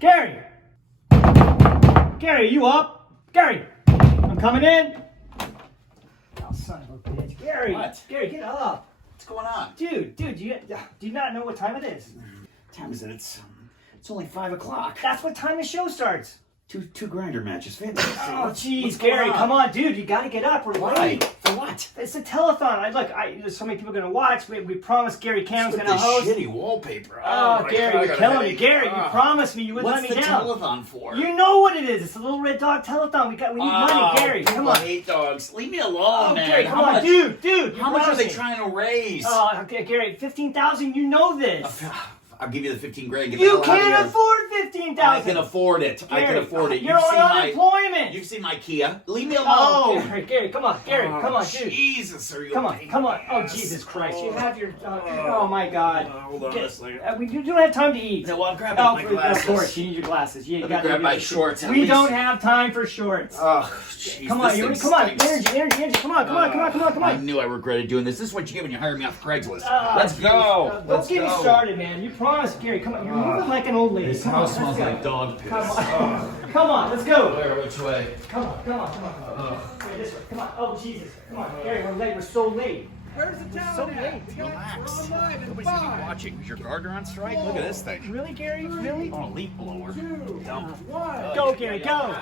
Gary! Gary, are you up? Gary! I'm coming in! Oh, son of a bitch. Gary! What? Gary, get up! What's going on? Dude, do you not know what time it is? What time is it? It's only 5 o'clock. That's what time the show starts. Two grinder matches. Fantastic. Oh, jeez, What's Gary, going on? come on, dude. You got to get up. We're Why? late. For what? It's a telethon. There's so many people going to watch. We promised Gary Cam's With going to this host. shitty wallpaper. Oh, my Gary, God, I you're got a killing me. headache. Gary, you promised me you wouldn't What's let me the down. telethon for? You know what it is. It's a little red dog telethon. We need money, Gary. Come on. 8 dogs. Leave me alone, Oh, man. Gary, come on, dude. How much are they trying to raise? Oh, okay, Gary, 15,000. You know this. I'll give you the 15 grand. Get You the hell out of can't here. afford 15,000. I can afford it. I can afford it. You're on unemployment. You've seen my Kia. Leave me alone. Oh, Gary, come on, Gary, come on, dude. Jesus, are you Come okay? on, come on. Oh, Jesus Christ. You have your... oh, my God. Hold on a second. You don't have time to eat. No, well, I'm grabbing my glasses. Of course, you need your glasses. You Let me grab my shorts. We don't have time for shorts. Oh, jeez. Come on, come on. Energy. Come on. I knew I regretted doing this. This is what you get when you hire me off Craigslist. Let's go. Don't get me started, man. You promised, Gary. Come on. You're moving like an old lady. This Come on, house smells let's go. like dog piss. Come on. Come on, let's go. Where? Which way? Come on. Wait, this way. Come on. Oh, Jesus. Come on. Gary, we're late. We're so late. Where's the town So at? late. Relax. Online at Nobody's gonna be 5, watching. Is your garter on strike? Look at this thing. Really, Gary? Really? Oh, a leaf blower. 2, Dump. 1. Go, Gary, go.